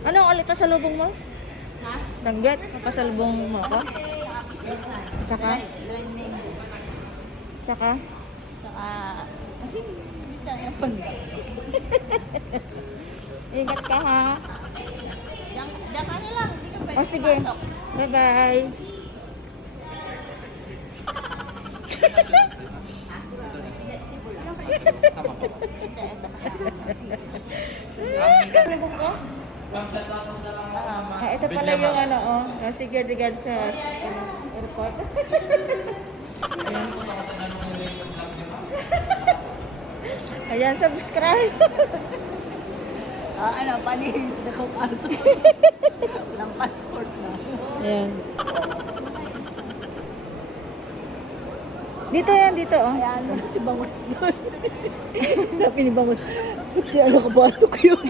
Anong ulit sa lubong mo? Ha? Danggit? Pasalubong mo ko? Saka? Saka? Saka, kasi bisa yung panda. Ingat ka ha. Diyan ka na lang. Hindi ka pwede O sige. pumasok. Bye-bye. Salubong ko? Ah, ito pala yung ano, oh. Security sa airport. Ayan, subscribe. Ano, panis. Nakapasok. Walang passport na. Ayan. Dito yan, dito, oh. Kaya ano si Bangus doon. Sabi ni Bangus, hindi nakapasok yun.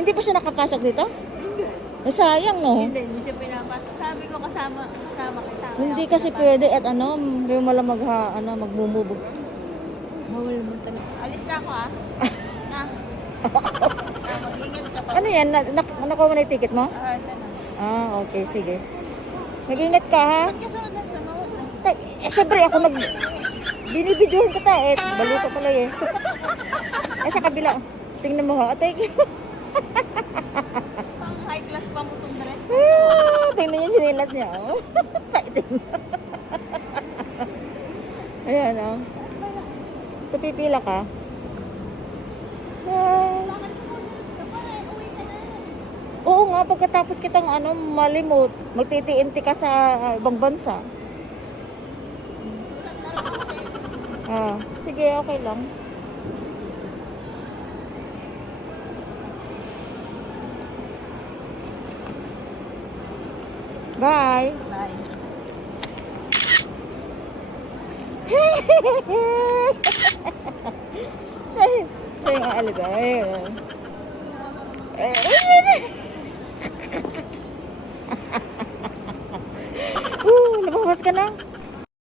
Hindi pa siya nakapasok dito? Eh, sayang, no? Hindi siya pinapasok. Sabi ko kasama kita. Hindi kasi pwede at ano, yung malamag ha, ano, magmumubog. Bawal mo talaga. Alis na ako na. Mag-ingat ka pa. Ano yan? Nakuha mo na yung ticket mo? Ito na. Ah, okay, sige. Mag-ingat ka, ha? Ba't ka sunod na sunod? Siyempre, ako binibidyohan kita, eh. Balito pala, eh. Sa kabila. Tingnan mo, ha? Thank you. Pang high class pa mo itong dress. Tingnan yung sinilat niya, oh. Paitin. Ayan, oh. Ito, pipila ka. Bakit sumunod ka pa rin? Uwi ka na. Oo nga, pagkatapos kitang ano, malimot, magtiti-NT ka sa ibang bansa. Sulat na lang ako sa'yo. Ah, sige, okay lang. Bye. Bye. Siya yung aalagay. Nababas ka na?